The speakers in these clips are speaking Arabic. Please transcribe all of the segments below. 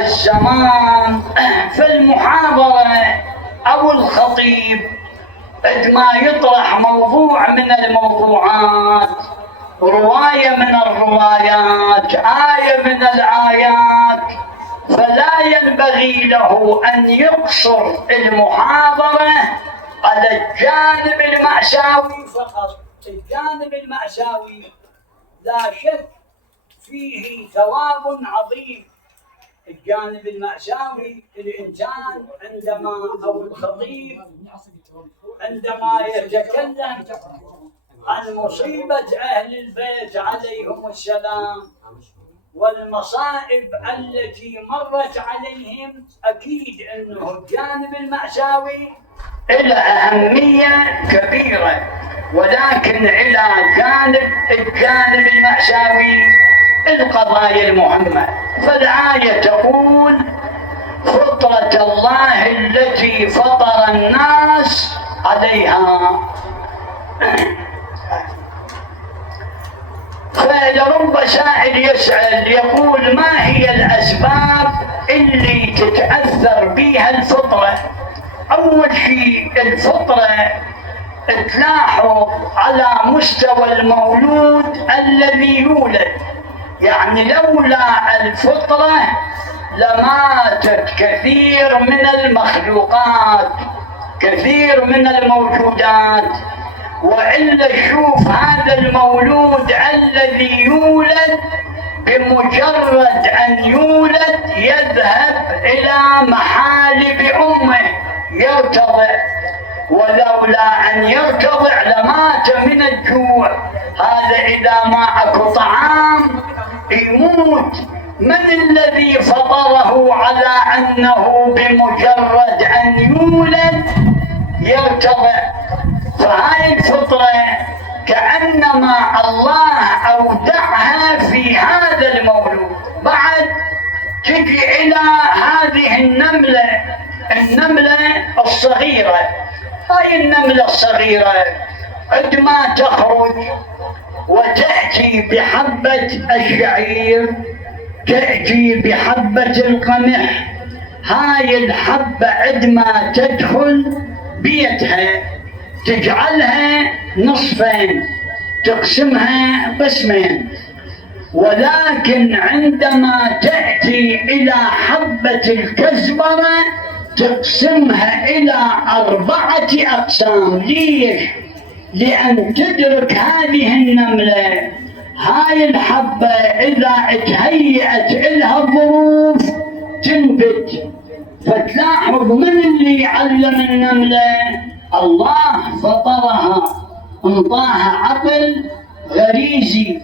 الزمان في المحاضرة أو الخطيب عندما يطرح موضوع من الموضوعات، رواية من الروايات، آية من الآيات، فلا ينبغي له أن يقصر المحاضرة على الجانب المأساوي فقط. الجانب المأساوي لا شك فيه ثواب عظيم. الجانب المأساوي الإنسان عندما أو الخطيب عندما يتكلم عن مصيبة أهل البيت عليهم السلام والمصائب التي مرت عليهم، أكيد أنه الجانب المأساوي له أهمية كبيرة، ولكن إلى الجانب المأساوي القضايا المهمة. فالآية تقول: فطرة الله التي فطر الناس عليها. فلرب سائل يسأل يقول: ما هي الأسباب اللي تتأثر بها الفطرة؟ أول شيء الفطرة تلاحظ على مستوى المولود الذي يولد، يعني لولا الفطرة لماتت كثير من المخلوقات، كثير من الموجودات. وإلا شوف هذا المولود الذي يولد بمجرد أن يولد يذهب إلى محالب أمه يرتضع، ولولا أن يرتضع لمات من الجوع. هذا إذا ما أكو طعام يموت. من الذي فطره على أنه بمجرد أن يولد يرتضع؟ فهاي الفطرة كأنما الله أودعها في هذا المولود. بعد تجي إلى هذه النملة الصغيرة. هاي النملة الصغيرة عندما تخرج وتأتي بحبة الشعير، تأتي بحبة القمح، هاي الحبة عندما تدخل بيتها تجعلها نصفين، تقسمها قسمين. ولكن عندما تأتي إلى حبة الكزبرة تقسمها إلى 4 أقسام. ليش؟ لأن تدرك هذه النملة هاي الحبة إذا تهيأت إلها الظروف تنبت. فتلاحظ من اللي علم النملة؟ الله فطرها، انطاها عقل غريزي.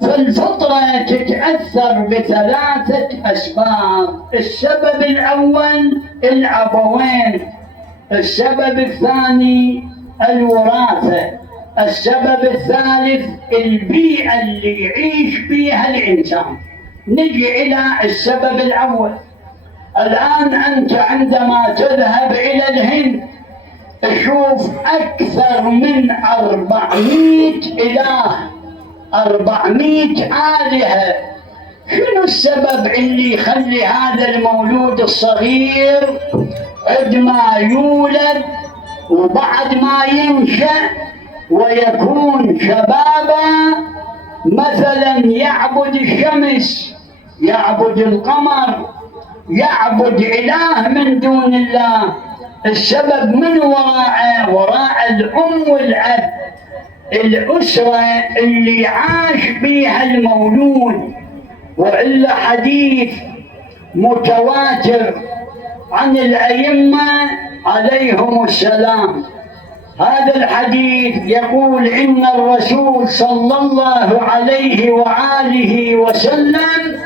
فالفطرة تتأثر ب3 أسباب. السبب الأول الأبوين، السبب الثاني الوراثة، السبب الثالث البيئة اللي يعيش بها الإنسان. نجي إلى السبب الأول. الآن أنت عندما تذهب إلى الهند تشوف أكثر من 400 إله، 400 آلهة. شنو السبب اللي يخلي هذا المولود الصغير عندما يولد وبعد ما ينشأ ويكون شبابا مثلا يعبد الشمس، يعبد القمر، يعبد إله من دون الله؟ السبب من وراء الأم والأب، الأسرة اللي عاش بها المولود. وإلا حديث متواتر عن الأئمة عليهم السلام. هذا الحديث يقول: إن الرسول صلى الله عليه وآله وسلم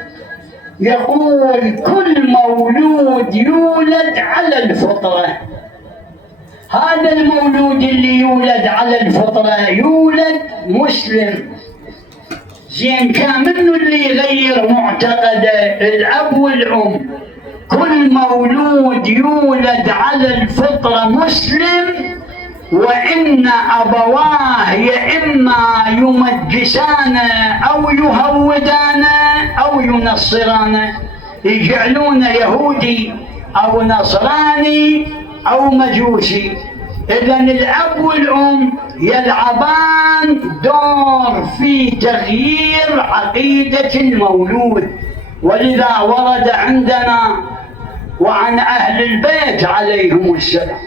يقول: كل مولود يولد على الفطرة. هذا المولود اللي يولد على الفطرة يولد مسلم. زين، كان منه اللي يغير معتقده؟ الأب والأم. كل مولود يولد على الفطرة مسلم، وإن أبواه يا إما يمجسانه أو يهودانه أو ينصرانه. يجعلونه يهودي أو نصراني أو مجوسي. إذن الأب والأم يلعبان دور في تغيير عقيدة المولود. ولذا ورد عندنا وعن أهل البيت عليهم السلام،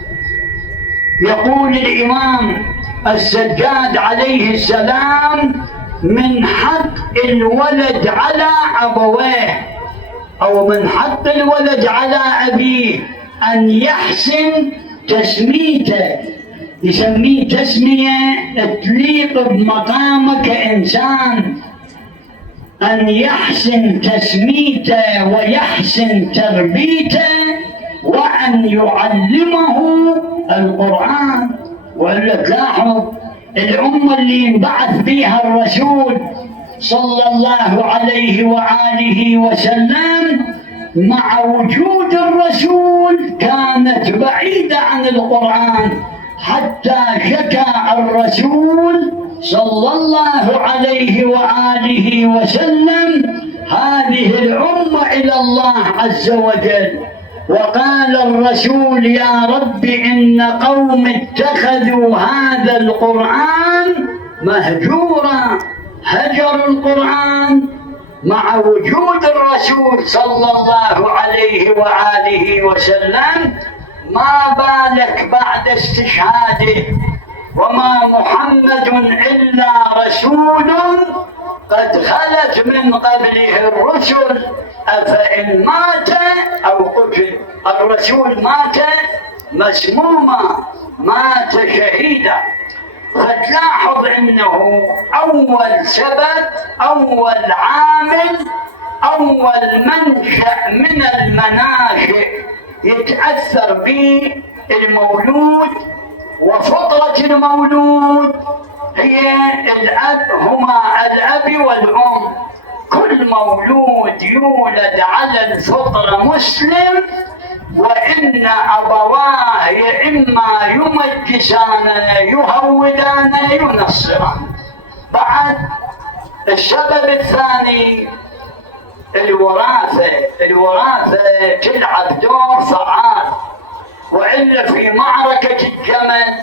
يقول الإمام السجاد عليه السلام: من حق الولد على أبويه، أو من حق الولد على أبيه أن يحسن تسميته، يسميه تسمية تليق بمقامه كإنسان، أن يحسن تسميته ويحسن تربيته، وأن يعلمه القرآن. ولا تلاحظ الأمة اللي انبعث بها الرسول صلى الله عليه وآله وسلم، مع وجود الرسول كانت بعيدة عن القرآن، حتى شكى الرسول صلى الله عليه وآله وسلم هذه الأمة إلى الله عز وجل. وقال الرسول: يا رب إن قوم اتخذوا هذا القرآن مهجورا، هجروا القرآن مع وجود الرسول صلى الله عليه وآله وسلم. ما بالك بعد استشهاده: وما محمد إلا رسول قد خلت من قبله الرسل أفإن مات أو قتل. الرسول مات مسموما، مات شهيدا. فتلاحظ أنه أول سبب، أول عامل، أول منشأ من المناشئ يتأثر به المولود وفطرة المولود هي الأب، هما الأب والأم. كل مولود يولد على الفطرة مسلم، وإن أبواه إما يمجسان يهودان ينصران. بعد السبب الثاني الوراثة تلعب دور فعال. وإلا في معركة الجمل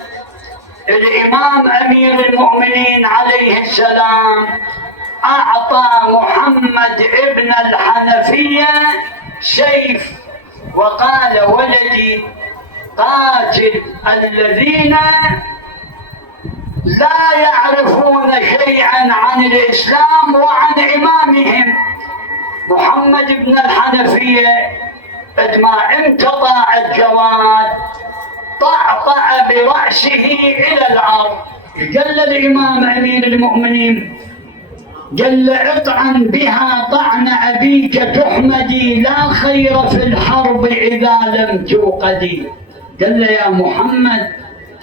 الإمام أمير المؤمنين عليه السلام أعطى محمد ابن الحنفية سيف، وقال: ولدي قاتل الذين لا يعرفون شيئا عن الإسلام وعن إمامهم. محمد بن الحنفية عندما امتطى الجواد طعطع برأسه إلى الأرض. قال الإمام أمير المؤمنين، قال: اطعن بها طعن أبيك تحمدي، لا خير في الحرب إذا لم توقدي. قال: يا محمد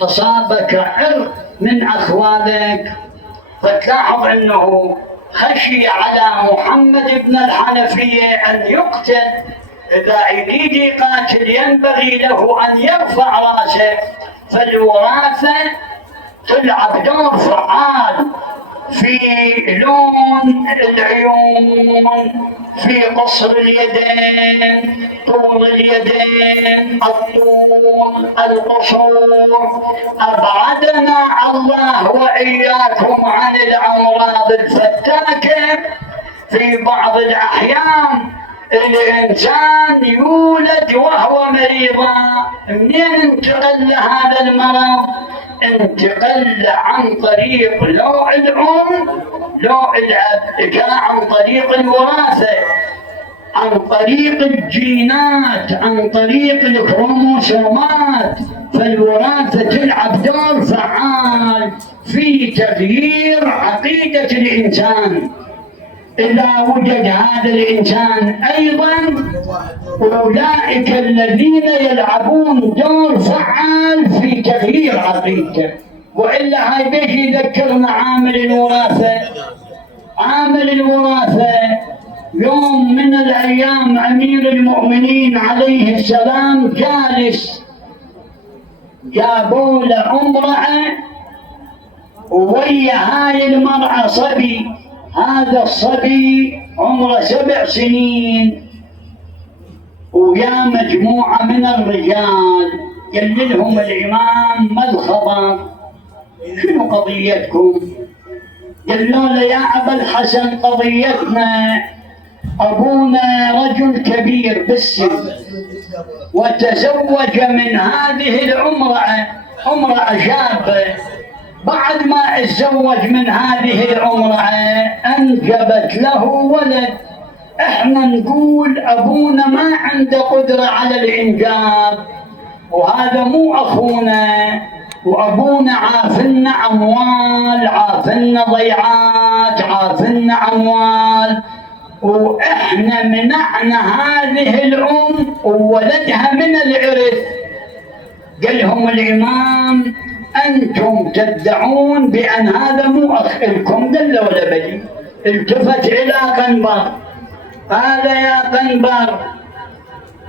أصابك عرق من أخوالك. فتلاحظ أنه خشي على محمد بن الحنفية أن يقتل. إذا يريد يقاتل ينبغي له أن يرفع رأسه. فالوراثة تلعب دور فعال في لون العيون، في قصر اليدين، طول اليدين، الطول، القصور. أبعدنا الله وإياكم عن الأمراض الفتاكة. في بعض الأحيان الإنسان يولد وهو مريضا. منين انتقل هذا المرض؟ انتقل عن طريق لو الأم لو الأب، جاء عن طريق الوراثة، عن طريق الجينات، عن طريق الكروموسومات. فالوراثة تلعب دور فعال في تغيير عقيدة الإنسان. إذا وجد هذا الإنسان أيضا أولئك الذين يلعبون دور فعال في تغيير عقيدته. وإلا هاي بيش يذكرنا عامل الوراثة. عامل الوراثة يوم من الأيام أمير المؤمنين عليه السلام جالس، جابوا له امرأة ويا هاي المرأة صبي. هذا الصبي عمره 7 سنين. ويا مجموعة من الرجال. قال لهم الإمام ما الخبر؟ شنو قضيتكم؟ قالوا له يا أبا الحسن قضيتنا أبونا رجل كبير بالسن وتزوج من هذه امرأة شابة. بعد ما تزوج من هذه الامرأة أنجبت له ولد. احنا نقول أبونا ما عنده قدرة على الإنجاب، وهذا مو أخونا، وأبونا عافلنا أموال، عافلنا ضيعات، عافلنا أموال، وإحنا منعنا هذه الأم وولدها من الإرث. قال لهم الإمام أنتم تدعون بأن هذا مو أخ لكم. قال له ولا بدي. التفت إلى قنبر قال يا قنبر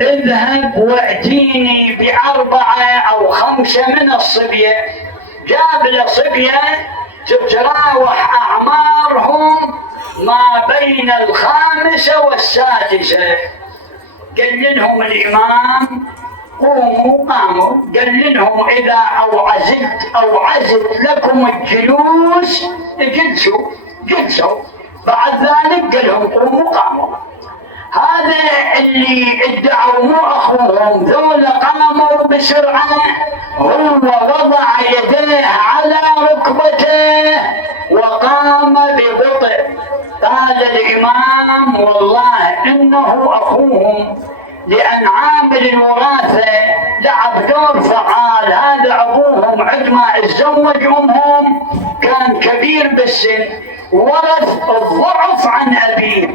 اذهب واتيني ب4 أو 5 من الصبية. جاب له صبية تتراوح أعمارهم ما بين 5 و6. قال لهم الإمام قوموا. قاموا. قال لهم إذا أوعزت لكم الجلوس جلسوا. بعد ذلك قال لهم قوموا. قاموا. هذا اللي ادعوا مو أخوهم ذولا قاموا بسرعة. هو وضع يديه على ركبته وقام ببطء. قال الإمام والله إنه أخوهم، لأن عامل الوراثة لعب دور فعال. هذا أبوهم عندما تزوج أمهم كان كبير بالسن، ورث الضعف عن أبيه.